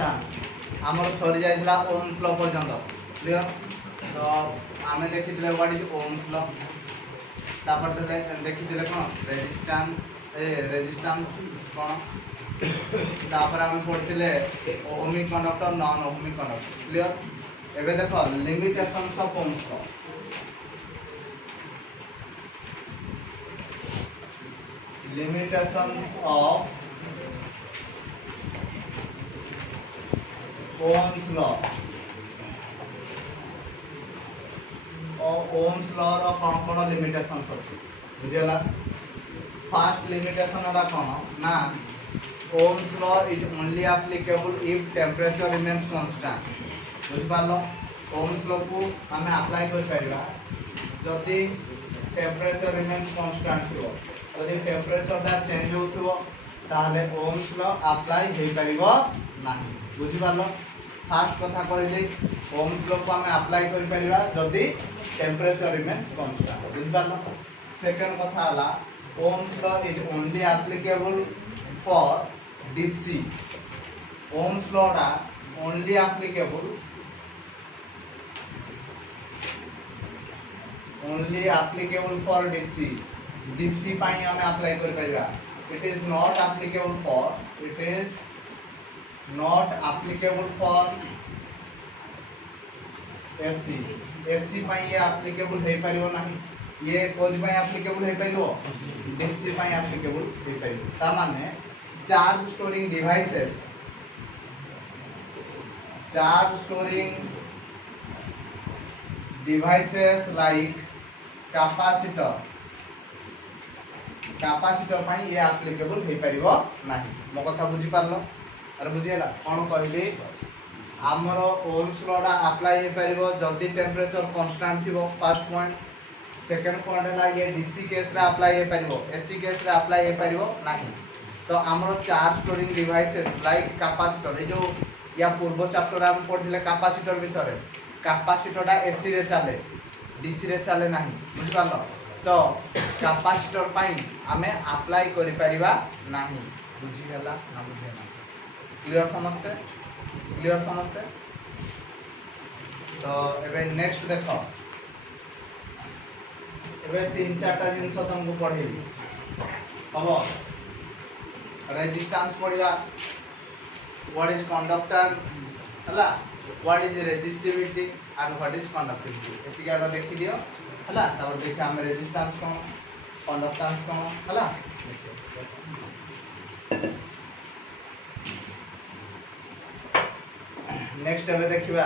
Constant हमर सरी जाइतला ओम्स लॉ पर्यंत क्लियर तो आमे देखिथिले व्हाट इज ओम्स लॉ तापर देखिथिले कोन रेजिस्टेंस कोन तापर आमे पढिथिले ohmic conductor non ohmic conductor clear एबे देखो limitations of Ohm's law limitations of Ohm's law और Ohm's law रो कौन लिमिटेशंस अछि बुझला फर्स्ट लिमिटेशन बा कोन ना Ohm's law is only applicable if temperature remains constant बुझ पालो Ohm's law को हमें अप्लाई कर परिबा जदि टेम्परेचर रिमेन्स कांस्टेंट हो यदि टेम्परेचर टा चेंज होथो ताले ओम्स लॉ अप्लाई हे परिबो नाही बुझि पालो फर्स्ट कथा करिले ओम्स लॉ को हमें अप्लाई कर परिबा जदि टेम्परेचर रिमेन्स कांस्टेंट बुझि पालो सेकंड कथा हला Ohm's law is only applicable for DC Ohm's law टा only applicable for DC DC पाई हमें अप्लाई कर परिबा it is not applicable for AC पाई ये applicable हे परिबो नाही ये कोज पाई applicable हे परिबो DC पाई applicable हे परिबो ता माने charge storing devices like capacitor पाई ये एप्लीकेबल हे परिबो नाही मो कथा बुझी पारलो अरे बुझियला कोन कहली हमरो ओम्स लॉ डा अप्लाई हे परिबो जदी टेम्परेचर कांस्टेंट थिबो फर्स्ट पॉइंट सेकंड पॉइंट हला ये डीसी केस रे अप्लाई हे परिबो एसी केस रे अप्लाई हे परिबो नाही तो हमरो charge storing devices like capacitor ए जो या पूर्व चैप्टर हम पढिले कैपेसिटर विषय रे कैपेसिटर डा एसी रे चले डीसी रे चले नाही बुझ पालो तो कैपेसिटर पाई हमें अप्लाई करि परिबा नाही बुझी गेला ना बुझेना क्लियर समझते तो एबे नेक्स्ट देखो एबे तीन चारटा जिंस तुमको पढेबी हबो रेजिस्टेंस पढिबा व्हाट इज कंडक्टेंस हला what is resistivity and what is conductivity एतिका आगे देखि दियो हला तब देखा हम रेजिस्टेंस कोन कंडक्टेंस कोन हला नेक्स्ट एबे देखिबा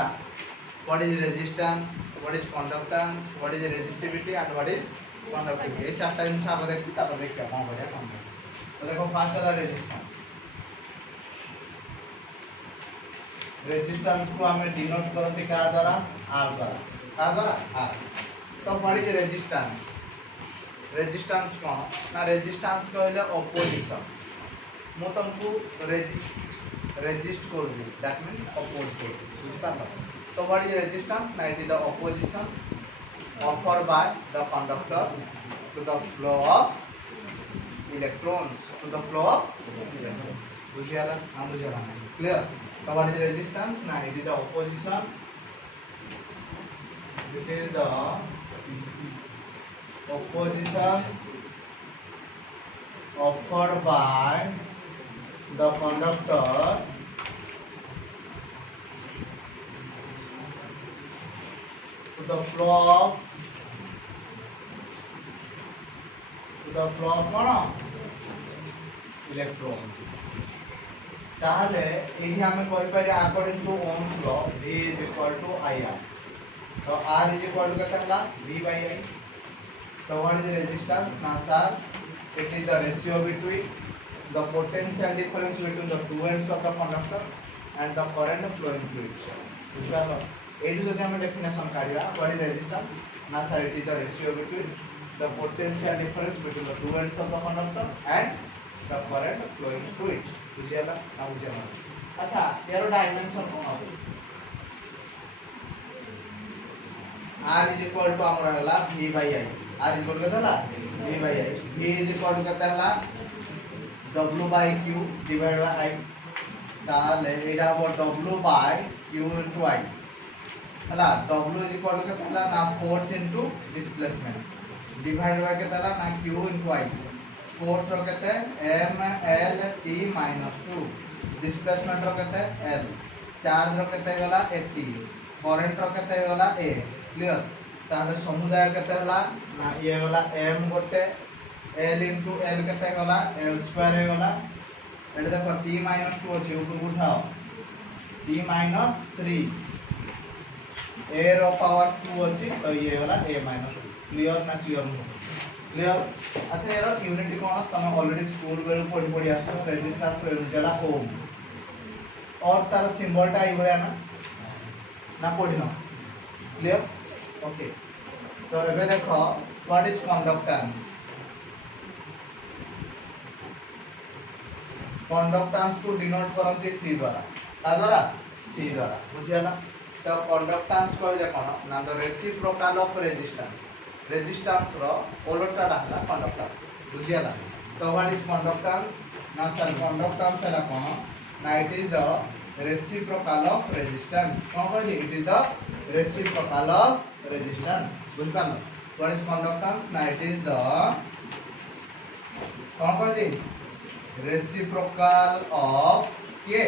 what is resistance what is conductance what is resistivity and what is conductivity ए चारटा जिंस आगे देखि तब देखा कोन करिया कोन तो देखो फर्स्ट वाला रेजिस्टेंस को हमें डिनोट करते का द्वारा आर द्वारा आर तो व्हाट इज रेजिस्टेंस कोन ना रेजिस्टेंस कहले ऑपोजिशन मो तुमको रेजिस्ट कर दी दैट मींस अपोज कर बुझ पालो तो व्हाट इज रेजिस्टेंस ना it is the opposition offered by the conductor to the flow of electrons बुझियाला ना बुझियाला क्लियर तो व्हाट इज रेजिस्टेंस ना it is the opposition offered by the conductor to the flow of electrons ताहले एही हमें कहि पारे according to Ohm's law V is equal to IR तो R is equal to कितना V by I so what is the resistance ना sir it is the ratio between the potential difference between the two ends of the conductor and the current flowing through it बुझलो AD जदि हम definition काढिया what is resistance ना sir it is the ratio between the potential difference between the two ends of the conductor and the current flowing through it बुझियाला ना बुझियाला अच्छा यार dimension कोन हो r is equal to हमरा हला v by I r is equal to हला v by I v is equal to कितना हला w by q divided by I ताले एटा हो w by q into i हला w इज इक्वल टू केते हला ना force into displacement divide by केते हला ना q into i फोर्स रो केते m l t - 2 डिस्प्लेसमेंट रो केते l चार्ज रो केते गला h करंट रो केते गला a क्लियर ताले समुदाय केते हला ना ये गला m गोटे l into l केते गला l स्क्वायर हे गला एटा देखो t - 2 अछि ऊपर उठाओ t - 3 a रो पावर 2 अछि तो ये गला a - 2 क्लियर ना क्लियर क्लियर अच्छा एरो यूनिट कोन तमे ऑलरेडी स्कूल बेल पढि पढि आछो रेजिस्टेंस रो यूनिट हला ओम और तार सिंबल टा ई भया ना पढिनो क्लियर ओके तो एबे देखो व्हाट इज कंडक्टेंस कंडक्टेंस को डिनोट करंती c द्वारा का द्वारा c द्वारा बुझियाला तो कंडक्टेंस कहले कोन ना द रेसिप्रोकल ऑफ रेजिस्टेंस रो ओलोटा डाला कंडक्टेंस बुझियाला तो व्हाट इज कंडक्टेंस ना सर कंडक्टेंस है कोन ना it is the reciprocal of resistance कोन कहली it is the reciprocal of resistance बुझपालो व्हाट इज कंडक्टेंस ना इट इज द कोन कहली रेसिप्रोकल ऑफ के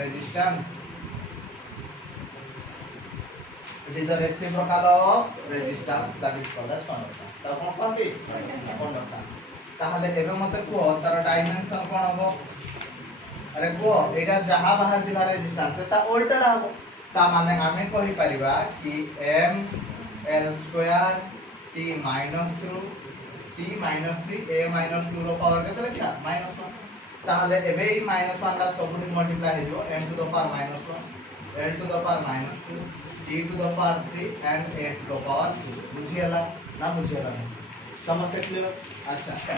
resistance it is the reciprocal of resistance that is called as conductance ता कोन कहती conductance ताहले एबे मते को तार डायमेंशन कोन हबो अरे को एटा जहां बाहर दिला रेजिस्टेंस ता उल्टा हबो ता माने हमें कहि परिबा कि m l square t - 3 a - 2 रो पावर केते लिखा -1 ताहले एबे ई -1 ला सबुनी मल्टीप्लाई हे जो m to the power -1 l to the power -2 c to the power 3 and a to the power 2 बुझियला ना बुझियला समझते क्लियर अच्छा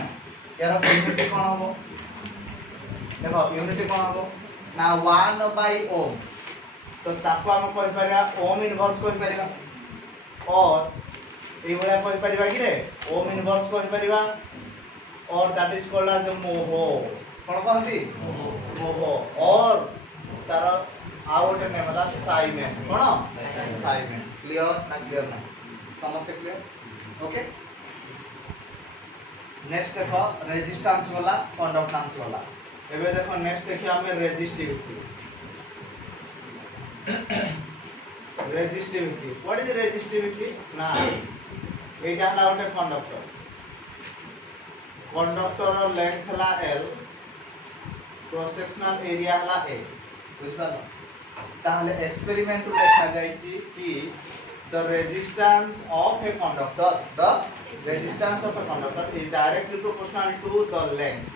यार यूनिट कोन हबो देखो यूनिट कोन हबो ना 1 by ohm तो ताको हम कहि परिया ओम इनवर्स कहि परिया और ए बडा कहि परिया कि रे ओम इनवर्स कहि परिया और दैट इज कॉल्ड एज मोहो कोन कहंती मोहो और तार आउट ने मतलब साइमेन कोन साइमेन क्लियर ना समझते क्लियर ओके नेक्स्ट देखो रेजिस्टेंस वाला कंडक्टेंस वाला एबे देखो नेक्स्ट देखिए हमें रेजिस्टिविटी व्हाट इज रेजिस्टिविटी ना एटा हला ओटे कंडक्टर रो लेंथ हला l क्रॉस सेक्शनल एरिया हला a बुझबालो ताहले एक्सपेरिमेंट रो देखा जायछि कि the resistance of a conductor is directly proportional to the length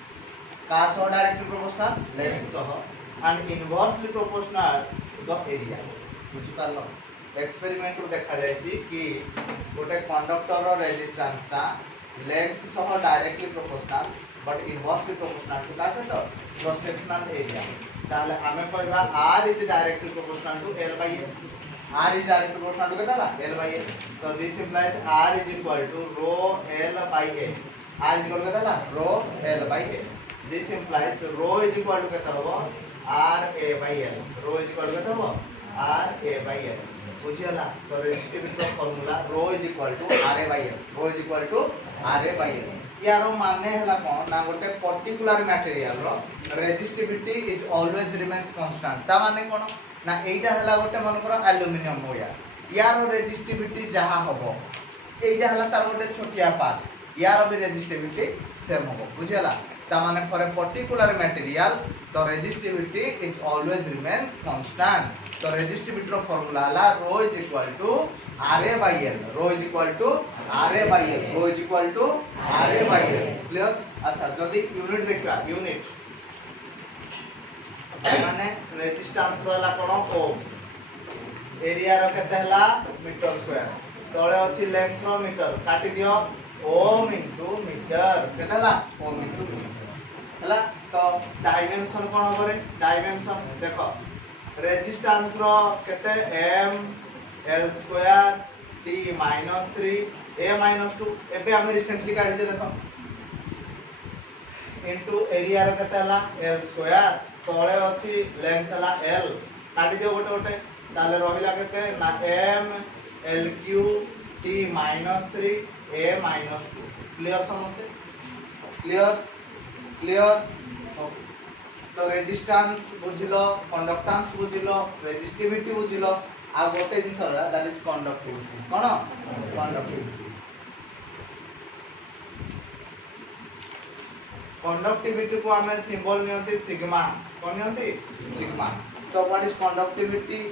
का सो डायरेक्टली प्रोपोर्शनल लेंथ सो and inversely proportional to the area बुझि पारलो एक्सपेरिमेंट रो देखा जायछि कि गोटे कंडक्टर रो रेजिस्टेंस ता लेंथ सो directly proportional but inversely proportional to का तो क्रॉस सेक्शनल एरिया ताले हमें कहबा r is directly proportional to l by a r is directly proportional to केता l by a so this implies r is equal to rho l by a r is equal to केता rho l by a this implies rho is equal to केता हो r a by l rho is equal to केता हो r a by l बुझियला तो resistivity का formula rho is equal to r a by l rho is equal to r a by l यारो माने हला कोन ना गोटे पर्टिकुलर मटेरियल रो resistivity is always remains constant ता माने कोन ना एइटा हला गोटे मन करो एल्युमिनियम होया यारो रेजिस्टिविटी जहा हबो एइटा हला तार गोटे छोटिया पार्ट यारो भी रेजिस्टिविटी सेम हबो बुझियला ता माने for a particular material the resistivity is always remains constant तो रेजिस्टिविटी रो फार्मूला हला rho is equal to ra by l rho is equal to ra by l rho is equal to ra by l clear अच्छा जदी unit देखबा unit माने resistance वाला कोन ओम area रो केते हला metre square तळे अछि लेंथ रो मीटर काटी दियो ओम इनटू मीटर केते हला ओम इनटू हला तो डायमेंशन कोन होबरे डायमेंशन देखो रेजिस्टेंस रो केते m l square t - 3 a - 2 एबे हम रिसेंटली काढि जे देखो इनटू एरिया रो केते हला l स्क्वायर तले अछि लेंथ हला l काटी दियो गोटे गोटे ताले रहिला केते ना m l q t -3 a -2 clear समझते क्लियर क्लियर तो रेजिस्टेंस बुझिलो कंडक्टेंस बुझिलो रेजिस्टिविटी बुझिलो आ गोटे जिंस रहा that is conductivity cone conductivity conductivity को हमें सिंबल नियंती सिग्मा कोन नियंती सिग्मा तो व्हाट इज कंडक्टिविटी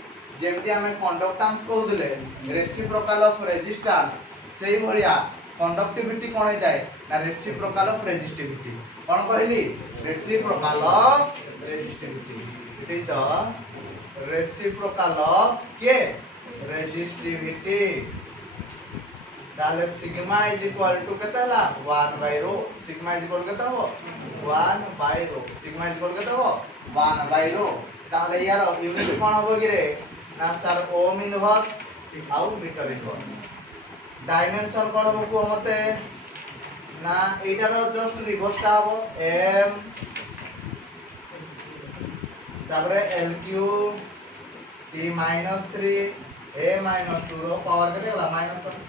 जेमती हमें कंडक्टेंस कहउले रेसिप्रोकल ऑफ रेजिस्टेंस सेही भलिया कंडक्टिविटी कोन होइताय ना रेसिप्रोकल ऑफ रेजिस्टिविटी कोन कहली reciprocal of resistivity it is the reciprocal of के रेजिस्टिविटी ताले सिग्मा इज इक्वल टू केता ला 1 by rho sigma is equal केता हो 1 by rho sigma is equal केता हो 1 बाय रो ताले यार यूनिट कोन हो गिरे ना सर ओम इनवर्स आउ मीटर इनवर्स डायमेंशन कोन हो मते ना एटार जस्ट रिवर्स टा हो m तापरे lq t -3 a -2 रो पावर केते होला -1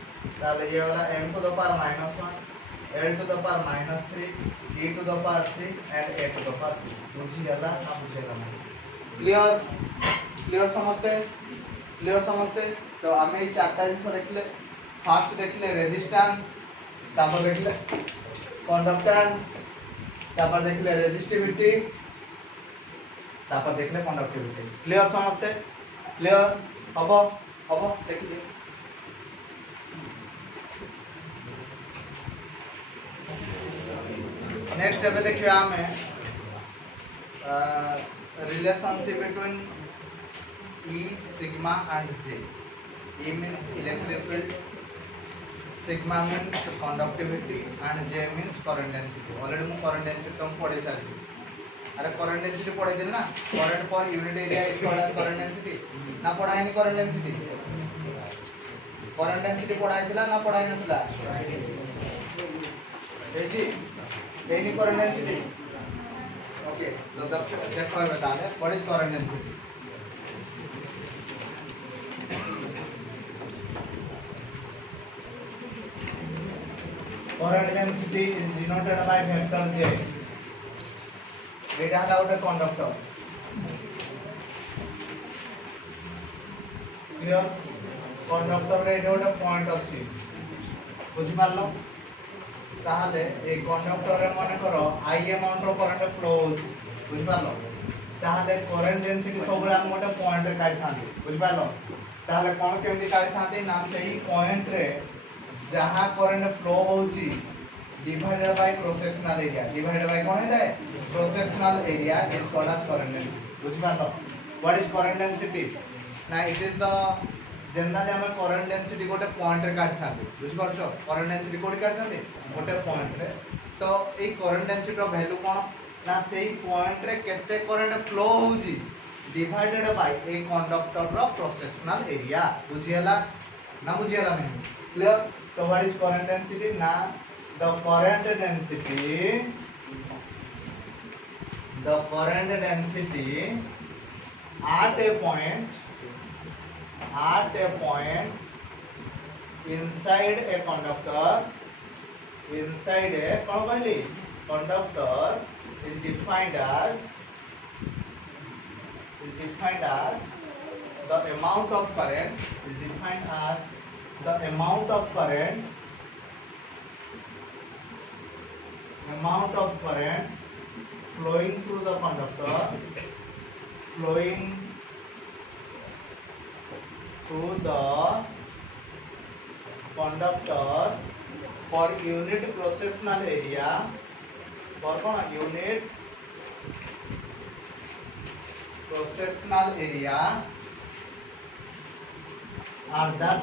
ताले ये वाला m to the power -1 l to the power -3 e to the power 3 and a to the power 2 बुझी जाला ना बुझेगा नहीं क्लियर क्लियर समझते तो हमें ये चारटा जिंस देखले फर्स्ट देखले रेजिस्टेंस तापर देखले कंडक्टेंस तापर देखले रेजिस्टिविटी तापर देखले कंडक्टिविटी क्लियर समझते क्लियर हबो देखिए नेक्स्ट एबे देखिए हमें relationship between E sigma and J. E means electric field, sigma means conductivity and J means current density. Already मैं current density तुम पढ़े सारी अरे current density पढ़े दिल ना current per unit area is called as current density ना पढ़ाई नहीं current density पढ़ाई दिला ना पढ़ाई नहीं दिला ये जी current density okay तो तब देखो ये बता दे what is current density current density is denoted by vector J এটা হলো একটা কন্ডাক্টর ক্লিয়ার কন্ডাক্টরে এটা একটা পয়েন্ট আছে বুঝি পারলো তাহলে এই কন্ডাক্টরে মনে করো I amount of current flow হচ্ছে বুঝি পারলো তাহলে কারেন্ট ডেনসিটি সবগুলো আমি একটা পয়েন্টে কাটি থাকি বুঝি পারলো তাহলে কোন কেমনি কাটি থাকি না সেই পয়েন্ট রে जहाँ करंट फ्लो होची divided by cross sectional area divided by कोन है cross sectional area is called as current density बुझ पालो व्हाट इज करंट डेंसिटी ना इट इज द जनरली हम करंट डेंसिटी गोटे पॉइंट रे काट थाते बुझ पारछो करंट डेंसिटी कोडी काट थाते गोटे पॉइंट रे तो ए करंट डेंसिटी रो वैल्यू कोन ना सेही पॉइंट रे केते करंट फ्लो होची डिवाइडेड बाय ए कंडक्टर रो क्रॉस सेक्शनल एरिया बुझियला ना बुझियला नहीं clear so what is current density now the current density at a point inside a conductor कौन कहली conductor is defined as the amount of current flowing through the conductor for unit cross sectional area for unit cross sectional area at that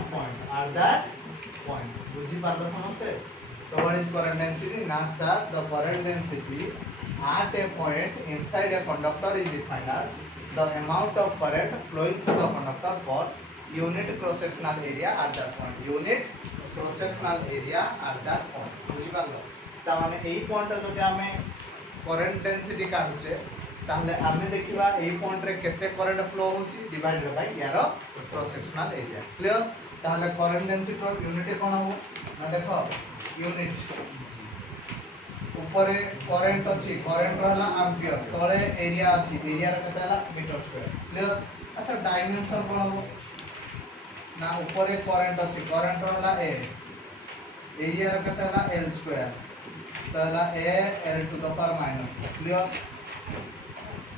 point बुझी पारलो समझते तो what is current density ना sir the current density at a point inside a conductor is defined as the amount of current flowing through the conductor for unit cross sectional area at that point बुझी पारलो ता माने एई point रे जदि हमें current density काढुचे ताहले आमे देखिबा ए पॉइंट रे केते करंट फ्लो होची डिवाइडेड बाय यार क्रॉस सेक्शनल एरिया क्लियर। ताहले करंट डेंसिटी रो यूनिट कोन हो ना देखो यूनिट ऊपर करंट अछि करंट रहला एम्पियर तळे एरिया अछि एरिया रो केते हला मीटर स्क्वायर क्लियर। अच्छा डायमेंशन कोन हो ना ऊपर करंट अछि करंट रहला ए एरिया रो केते हला l स्क्वायर तला a l to the power minus clear.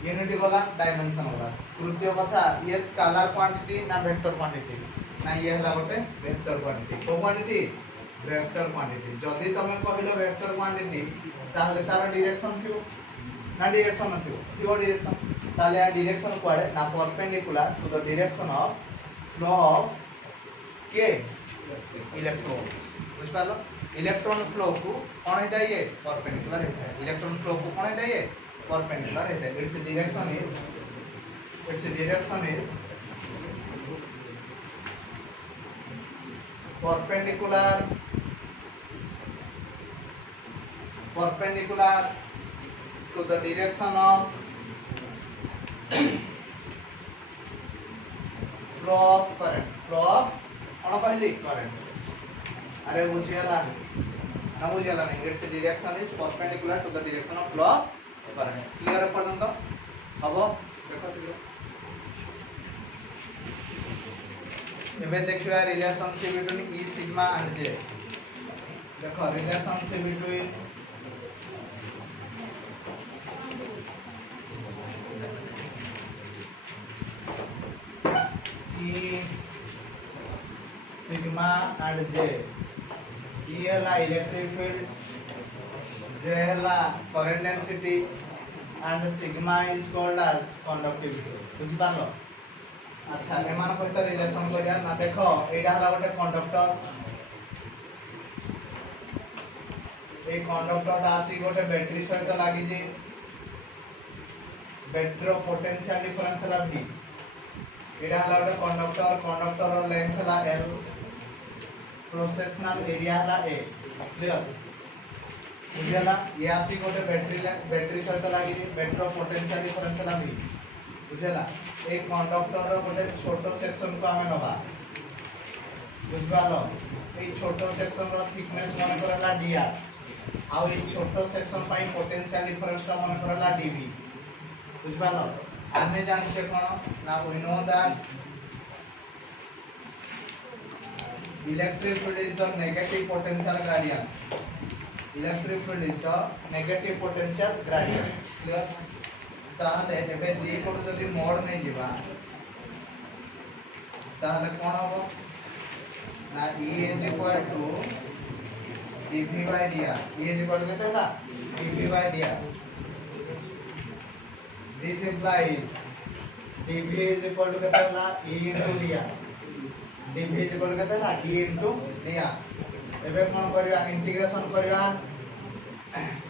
Unit वाला डायमेंशन वाला तृतीय कथा ये स्केलर क्वांटिटी ना वेक्टर क्वांटिटी ना ये हला गोटे वेक्टर क्वांटिटी को क्वांटिटी वेक्टर क्वांटिटी जदी तमे कहिलो वेक्टर क्वांटिटी ताहले तार डायरेक्शन थियो ना डायरेक्शन नथियो थियो डायरेक्शन ताले आ डायरेक्शन कोडे ना perpendicular to the direction of flow of के इलेक्ट्रॉन बुझ पालो। इलेक्ट्रॉन फ्लो को कोन हे जाइए परपेंडिकुलर है इलेक्ट्रॉन फ्लो को कोन हे जाइए perpendicular है its direction is perpendicular to the direction of flow of current कहली current अरे बुझियाला ना बुझियाला नहीं its direction is perpendicular to the direction of flow करने क्लियर पर्यंत हबो देखो शीघ्र एबे देखिबा relationship between E sigma and J देखो relationship between E sigma and J E हला इलेक्ट्रिक फील्ड जे हला current density and sigma is called as conductivity बुझि पालो। अच्छा एमान सहित रिलेशन करिया ना देखो एटा हला गोटे कंडक्टर ए कंडक्टर आसी गोटे बैटरी सहित लागि जे बैटरी रो पोटेंशियल डिफरेंस हला v एटा हला गोटे कंडक्टर रो लेंथ हला l क्रॉस सेक्शनल एरिया हला a क्लियर बुझियाला ये आसी गोटे बैटरी सहित लागि बैटरी पोटेंशियल डिफरेंस हला v बुझियाला एक कंडक्टर रो गोटे छोटो सेक्शन को हमें नबा बुझबालो ए छोटो सेक्शन रो थिकनेस मन करला dr आ ए छोटो सेक्शन पाई पोटेंशियल डिफरेंस का मन करला dv बुझबालो। हमें जानते कोन ना we know that electric field is the negative potential gradient electric field is the negative potential gradient clear। ताहले एबे जे कोड जदी मोड नै जिबा ताहले कोन हो ना E is equal to dv by dr E is equal to केते होला dv by dr this implies dv is equal to केते होला E into dr dv is equal to केते होला E into dr एबे कोन करिया इंटीग्रेशन करिया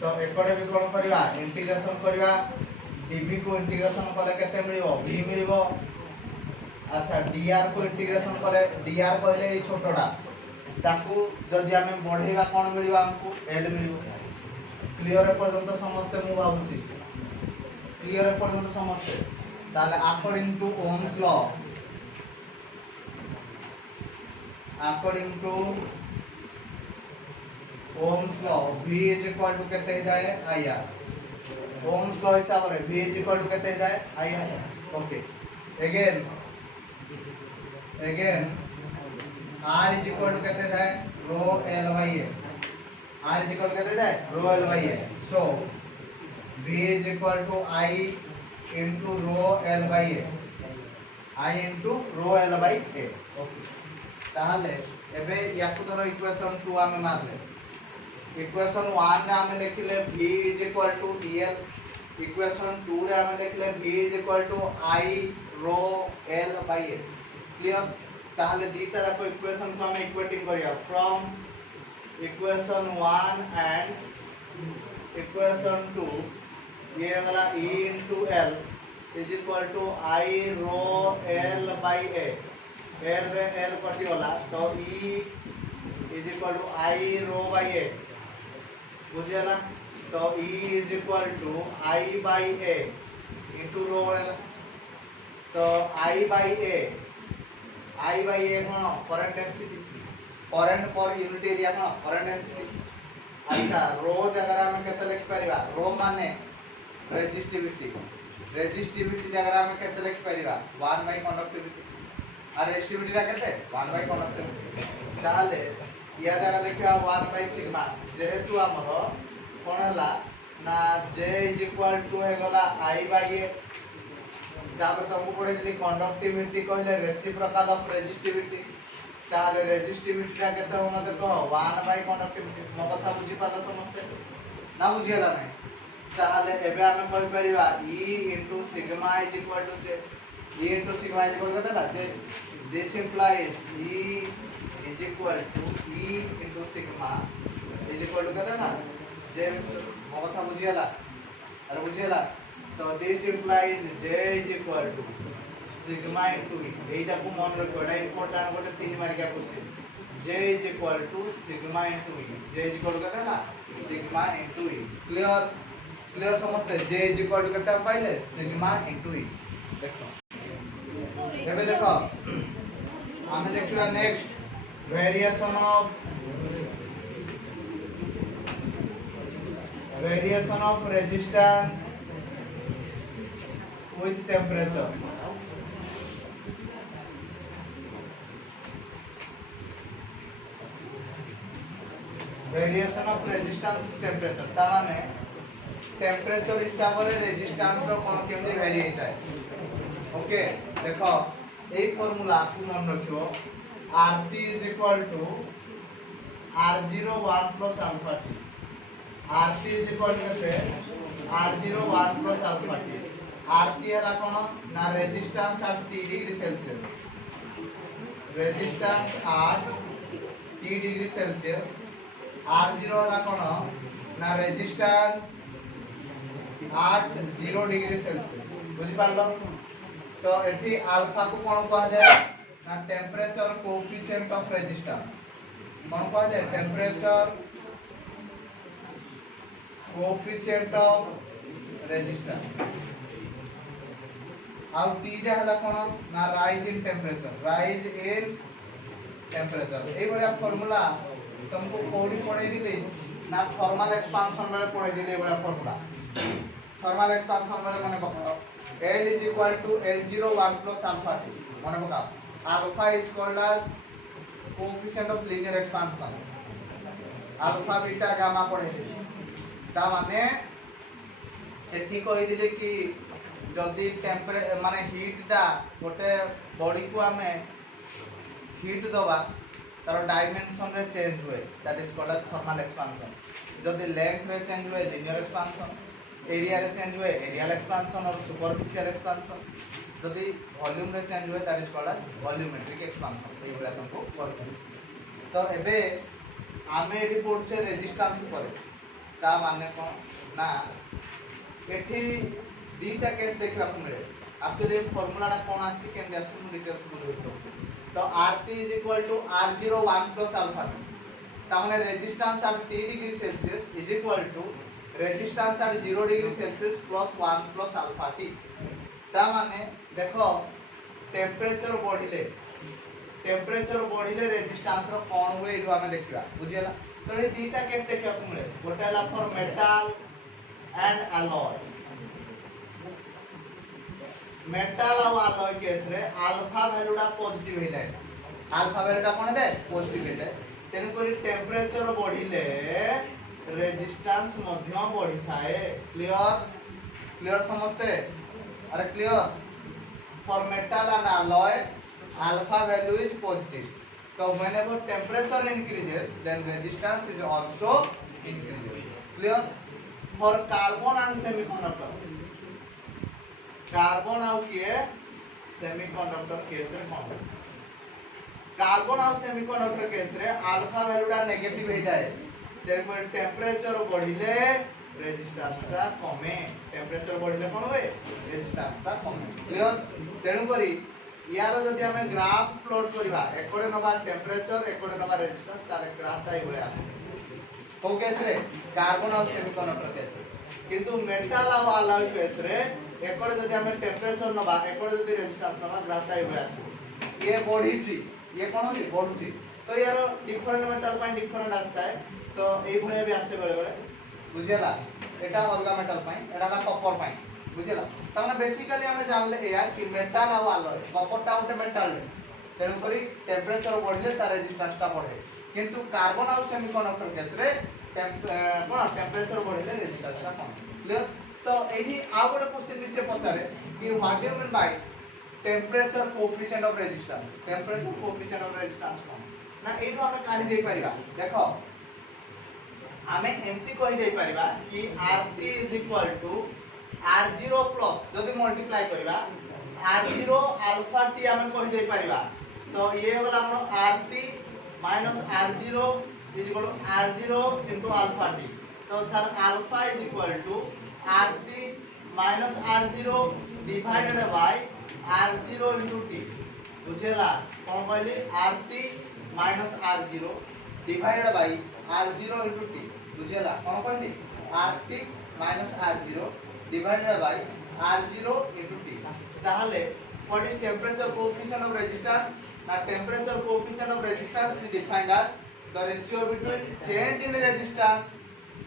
तो एकड़े भी कोन करिया इंटीग्रेशन करिया dv को इंटीग्रेशन कले केते मिलिबो v मिलिबो। अच्छा dr को इंटीग्रेशन कले dr कहले ए छोटोडा ताकू जदी हमें बढ़ेबा कोन मिलिबो हमको l मिलिबो क्लियर पर्यंत समस्त मु भाबुची क्लियर पर्यंत समस्त ताले according to Ohm's law v is equal to केते हिदाए ir ओम्स लॉ हिसाब रे v is equal to केते हिदाए ir okay again r is equal to केते हिदाए rho l by a r is equal to केते हिदाए rho l by a so v is equal to I into rho l by a I into rho l by a okay ताहले एबे याकु धरो equation 2 आमे मारले equation 1 रे आमे देखिले v is equal to dl equation 2 रे आमे देखिले v is equal to I rho l by a clear. ताहले दीटा जाको इक्वेशन को आमे इक्वेटिंग करिया फ्रॉम इक्वेशन 1 एंड इक्वेशन 2 ये वाला E into L is equal to I rho L by a L रे L कटी होला तो E is equal to I rho by a बुझियाला तो E is equal to I by a into rho है तो I by A कौन current density current per unit area कौन current density अच्छा रो जगह में केते लिख परिबा रो माने रेजिस्टिविटी जगह में केते लिख परिबा 1 by कंडक्टिविटी और रेजिस्टिविटी रा केते 1 by कंडक्टिविटी ताले या जगह लिखा 1 by सिग्मा जेहेतु हमरो कोन हला ना J = हे गला I by A तापर तुमको पढ़े दिली कंडक्टिविटी कहले रेसिप्रोकल ऑफ रेजिस्टिविटी ताले रेजिस्टिविटी रा केते हो मते कह 1 by कंडक्टिविटी मो कथा बुझी पाला समझते ना बुझियला नै ताले एबे हमें कहि परिबा E * sigma = J E * sigma = कते ला J this implies E = E * sigma कते ना J मो कथा बुझियला अरे बुझियला तो this implies J = sigma into E एटा को मन रखो एटा इंपोर्टेंट गोटे 3 मार्किया question J = sigma into E J कते ना सिग्मा into E क्लियर समझते J कते पाइले सिग्मा into E देखो एबे देखो हमें देखिबा next variation of resistance with temperature variation of resistance with temperature ता माने टेम्परेचर हिसाब रे रेजिस्टेंस रो कोन केमि वेरी होता है ओके देखो ए फार्मूला को मन रखियो RT = R0 1 + alpha T RT केते R0 1 + अल्फा T RT हला कोन ना resistance at T degree Celsius resistance at T degree Celsius R0 हला कोन ना रेजिस्टेंस एट 0 डिग्री सेल्सियस बुझि पालो तो एठी अल्फा को कोन कहा जाय ना टेम्परेचर कोएफिशिएंट ऑफ रेजिस्टेंस कोन कहा जाय टेम्परेचर कोएफिशिएंट ऑफ रेजिस्टेंस आउ T जे हला कोन ना राइज इन टेम्परेचर ए बडा फार्मूला तुमको कोडी पढे दिले ना थर्मल एक्सपांशन बेले पढे दिले ए बडा फार्मूला थर्मल एक्सपांशन बेले मने पकड़ो L = L0 1 + अल्फा T मने पका alpha is called as coefficient of linear expansion alpha beta gamma पढे दिले ता माने सेठी कहि दिले कि जदी टेम्परेचर माने हीट टा गोटे बॉडी को हमें हीट दबा तार डायमेंशन रे चेंज हुए that is called thermal expansion जदी लेंथ रे चेंज हुए लीनियर एक्सपांशन एरिया रे चेंज हुए एरियल एक्सपांशन और सुपरफिशियल एक्सपांशन जदी वॉल्यूम रे चेंज हुए that is called volumetric expansion ए बडा तुमको कर तो एबे आमे एठी पढछे रेजिस्टेंस पर ता माने कोन ना एठी दीटा केस देखला को मिले एक्चुअली फार्मूला टा कोन आसी केम जासु डिटेल्स बुझो तो RT = R0 1 + अल्फा ता माने resistance at T degree Celsius is equal to resistance at 0 degree Celsius plus 1 + alpha T ता माने देखो टेम्परेचर बढ़िले रेजिस्टेंस रो कोन हुए इडो हमें देखिबा बुझियला तो ए दीटा केस देखिबा को मिले गोटेला for metal and alloy metal और अलॉय केस रे अल्फा वैल्यूटा पॉजिटिव हे जाय अल्फा वैल्यूटा कोन दे पॉजिटिव हे जाय तेन करी टेम्परेचर बढ़िले रेजिस्टेंस मध्य बढ़ी थाए क्लियर समझते अरे clear for metal and alloy alpha value is positive so whenever temperature increases then resistance is also increases clear for carbon and semiconductor carbon आउ किए सेमीकंडक्टर केस रे कोन कार्बन आउ सेमीकंडक्टर केस रे alpha वैल्यूटा negative हे जाय तेरे पर temperature बढ़िले resistance ता कमे टेम्परेचर बढ़िले कोन होय रेजिस्टेंस ता कमे क्लियर तेनु करी यार जदि हमें ग्राफ प्लॉट करबा एकोडे नबा टेम्परेचर एकोडे नबा रेजिस्टेंस ताले ग्राफ ता एबळे आसे को केस रे कार्बन आउ सेमीकंडक्टर केस किंतु मेटल आउ अलॉय केस रे एकड़े जदि आमे टेम्परेचर नबा एकड़े जदि रेजिस्टेंस नबा ग्राफटा ए भलिया आछो ये बढ़ीची ये कोन होची बढ़ुची तो यार डिफरेंट मेटल पाई डिफरेंट आस्ता है तो ए भलिया भी आसे बेले बेले बुझियला एटा अलगा मेटल पाई एटा ला कॉपर पाई बुझियला तमने बेसिकली आमे जानले एया कि मेटल आ अलॉय कॉपरटा उटे मेटल तेणु करी टेम्परेचर बढ़ले तार रेजिस्टेंसटा बढ़े किंतु कार्बन आ सेमीकंडक्टर केस रे कोन टेम्परेचर बढ़ले रेजिस्टेंसटा कम क्लियर तो एही आ गोटे क्वेश्चन विषय पचारे कि what do you mean by temperature coefficient of resistance temperature coefficient of resistance कौन ना एठो हमें काढी दे परिबा देखो हमें एमती कहि दे परिबा कि RT R0 प्लस जदि मल्टीप्लाई करबा R0 अल्फा t हमें कहि दे परिबा तो ये होला हमर RT R0 R0 alpha t तो sir alpha RT R0 divided by R0 t बुझेला कोन कहली RT R0 divided by R0 t बुझेला कोन कहली RT R0 divided by R0 into T. ताहले what is temperature coefficient of resistance? Now temperature coefficient of resistance is defined as the ratio between change in resistance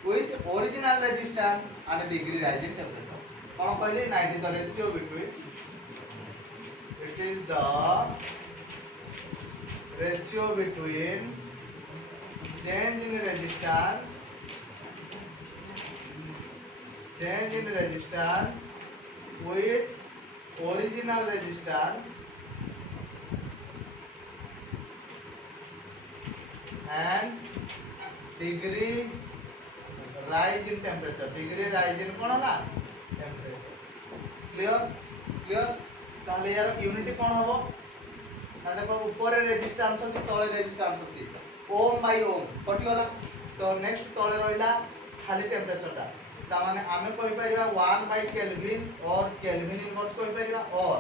with original resistance and degree rise in temperature. कौन कहले ना it is the ratio between change in resistance with original resistance and degree rise in temperature. Degree rise in कौन ना temperature. Clear ताहले यार unit कौन होबो ना देखो ऊपर रेजिस्टेंस अछि तळे रेजिस्टेंस अछि ओम बाय ओम कटि होला तो नेक्स्ट तळे रहिला खाली टेम्परेचर ता माने आमे कहि परिबा 1 बाय केल्विन और केल्विन इनवर्स कहि परिबा और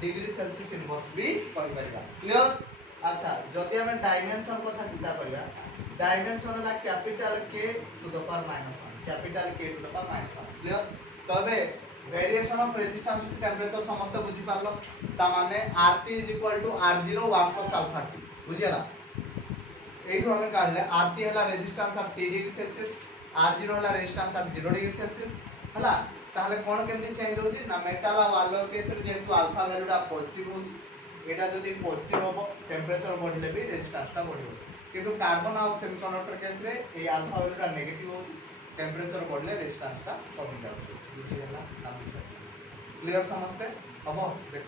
डिग्री सेल्सियस इनवर्स भी कहि परिबा क्लियर अच्छा जदि हमें डायमेंशन कथा चिंता करिया डायमेंशन होला capital K to the power -1 capital K to the power -1 clear तबे variation of resistance with temperature समस्त बुझी पारलो ता माने RT R0 1 plus alpha t बुझियला एठो हमें काढले RT हला resistance of T degree Celsius R0 हला रेजिस्टेंस ऑफ 0 डिग्री सेल्सियस हला ताहले कोन केमति चेंज होची ना मेटल आ वालो केस रे जेतु अल्फा वैल्यूटा पॉजिटिव होची एटा जदी पॉजिटिव होबो टेम्परेचर बढ़ले भी रेजिस्टेंसटा बढ़िबो किंतु कार्बन आ सेमीकंडक्टर केस रे ए अल्फा वैल्यूटा नेगेटिव होची टेम्परेचर बढ़ले रेजिस्टेंसटा कमी जाउची बुझियला ना क्लियर समझते हबो देख